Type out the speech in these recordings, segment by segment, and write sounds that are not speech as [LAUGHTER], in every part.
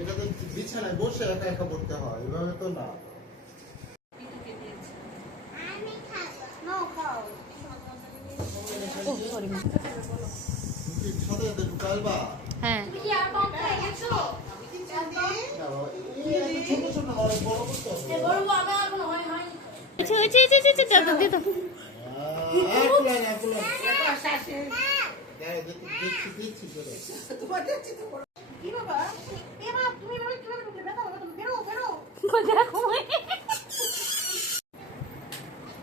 এটা তো বিছানায় বসে একা একা পড়তে হয় এভাবে তো না। ও সরি মা। কি সাথে সাথে ঢুকাইবা হ্যাঁ না বাবা, এই এত ছোট ছোট নয় বড় করতে হবে আচ্ছা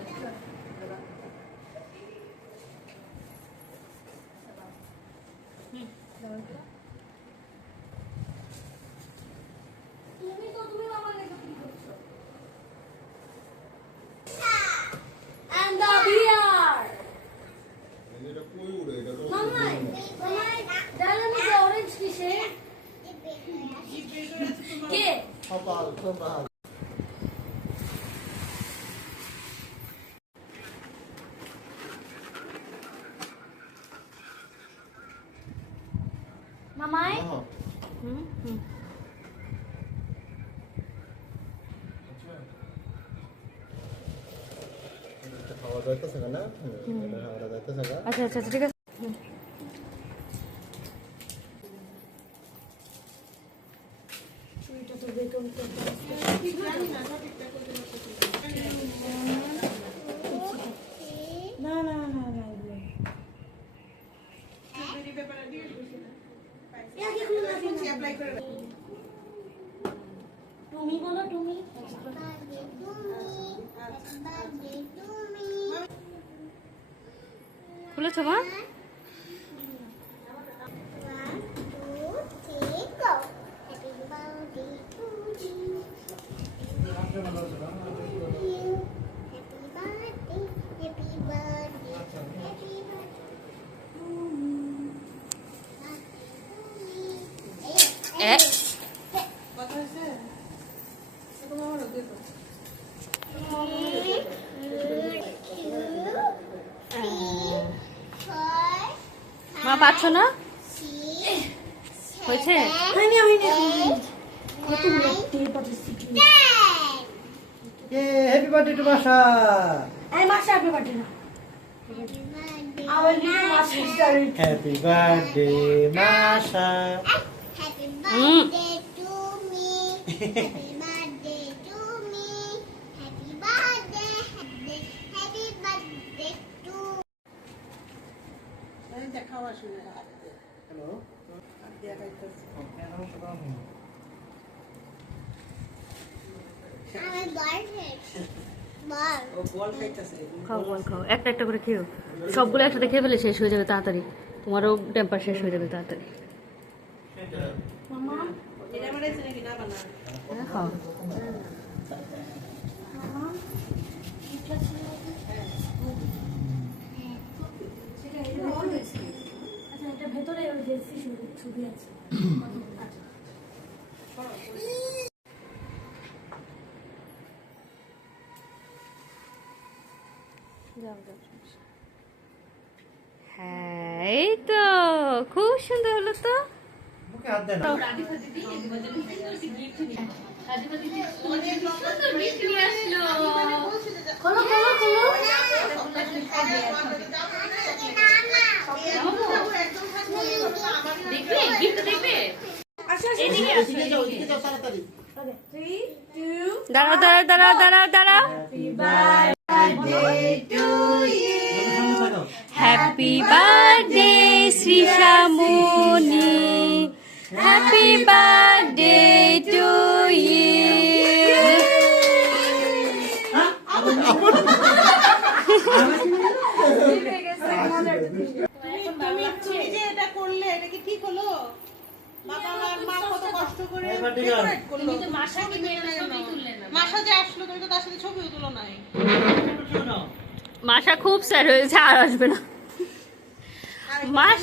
আচ্ছা আচ্ছা আচ্ছা দাদা দিদা আহ, আর কুলায় না, কুলায় না। দাঁড়াও, দেখি, দেখছি, দেখছি, দাঁড়াও। দেখো And the beer. এটা কই উড়ে? এটা তো Mama, ডালের মধ্যে অরেঞ্জ কিসে কে কপাল, কপাল। মামাই আহ, হুম হুম? হুম, আচ্ছা আচ্ছা, ঠিক আছে হুম। চুরিটা তো বেতন না না না না। তুমি বলো তুমি খুলেছো মা মা পাচ্ছ না? হয়েছে? হয়নি হয়নি সিটি হ্যাপি বার্থডে টু মাসা এই মাসে আপনি পাঠে না মাসে হ্যাপি বার্থডে মাসা Happy Mm. birthday to me. Happy birthday to me. Happy birthday, happy, happy birthday to hello আমার birthday. বল বল খাইতেছে খাও বল খাও। একটা একটা করে খেও সবগুলো একসাথে খেয়ে ফেলে শেষ হয়ে যাবে তাড়াতাড়ি। তোমারও টেম্পার শেষ হয়ে যাবে তাড়াতাড়ি। হ্যাঁ, খাও। আচ্ছা ভেতরে ছবি আছে। [COUGHS] যাও যাও হ্যাঁ এই তো। খুব সুন্দর হলো তো। ওকে 3 2 দাঁড়াও দাঁড়াও দাঁড়াও দাঁড়াও দাঁড়াও happy birthday Shrishamuni happy birthday to you তুমি তুমি যে এটা করলে এটা কি ঠিক হলো বাবা আর মা কত কষ্ট করে এবার ঠিক আছে। decorate করল মাসা যে আসলো তুমি তো তার সাথে ছবিও তুলো নাই। মাসা খুব স্যার হয়েছে আর আসবে না। মাস